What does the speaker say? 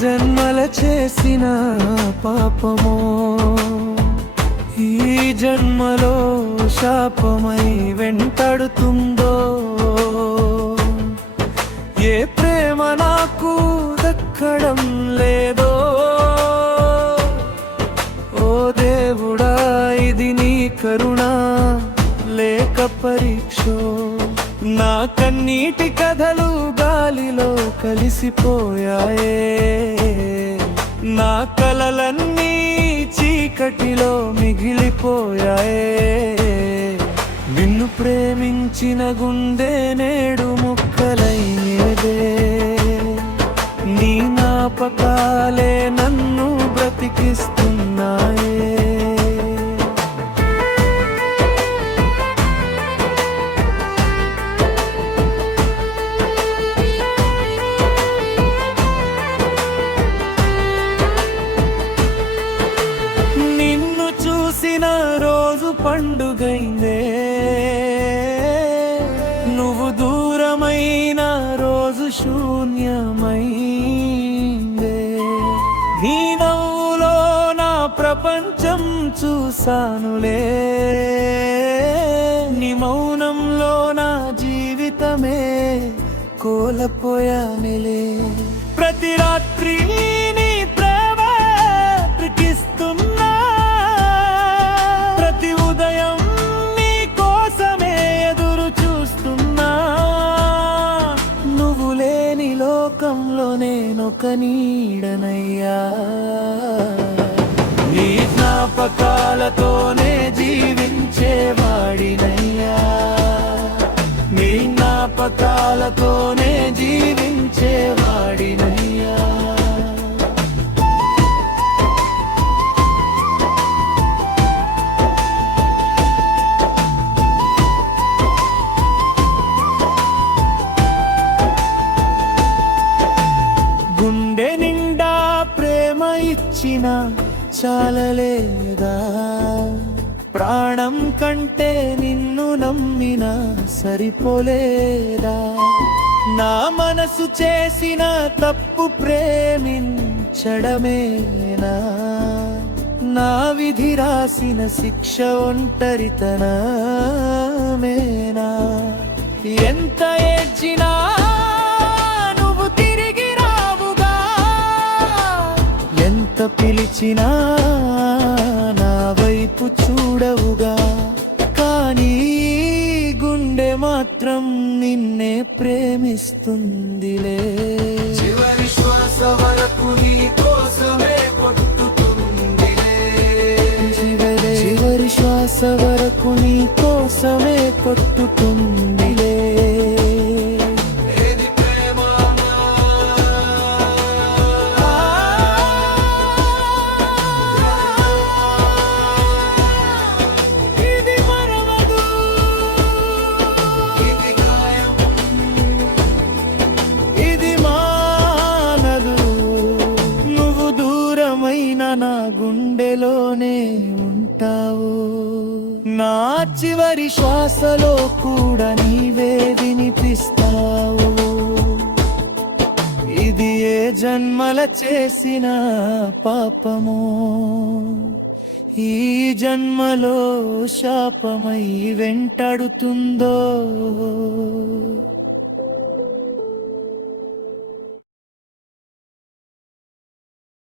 జన్మల చేసిన పాపమో ఈ జన్మలో శాపమై వెంటాడుతుందో, ఏ ప్రేమ నాకు దక్కడం లేదో, ఓ దేవుడా ఇది నీ కరుణ లేక పరీక్షో. నా కన్నీటి కథలు గాలిలో కలిసిపోయాయే, నా కలలన్నీ చీకటిలో మిగిలిపోయాయే. నిన్ను ప్రేమించిన గుండె నేడు ముక్కలైనదే, నీ జ్ఞాపకాలే నన్ను బ్రతికిస్తున్నాయే. చూసిన రోజు పండుగైందే, నువ్వు దూరమైన రోజు శూన్యమైందే. నీ నవ్వులో నా ప్రపంచం చూసానులే, నీ మౌనంలో నా జీవితమే కోల్పోయానులే. ప్రతి రాత్రి నీ ప్రేమ ప్రకిస్తున్నా, ప్రతి ఉదయం నీ కోసమే ఎదురు చూస్తున్నా. నువ్వు లేని లోకంలో నేనొక నీడనయ్యా, నీ జ్ఞాపకాలతోనే జీవించేవాడినయ్యా, నీ జ్ఞాపకాలతోనే జీవించేవాడినయ్యా. గుండె నిండా ప్రేమ ఇచ్చిన చాలలేదా, ప్రాణం కంటే నిన్ను నమ్మిన సరిపోలేదా. నా మనసు చేసిన తప్పు ప్రేమించడమేనా, నా విధి రాసిన శిక్ష ఒంటరితనమేనా. ఎంత ఏడ్చినా పిలిచినా నా వైపు చూడవుగా, కానీ గుండె మాత్రం నిన్నే ప్రేమిస్తుందిలే. చివరి శ్వాస వరకు నీ కోసమే కొట్టుతుందిలే, చివరి శ్వాస వరకు నీ కోసమే కొట్టుతుందిలే. నా గుండెలోనే ఉంటావు, నా చివరి శ్వాసలో కూడా నీవే వినిపిస్తావు. ఇది ఏ జన్మల చేసిన పాపమో ఈ జన్మలో శాపమై వెంటాడుతుందో.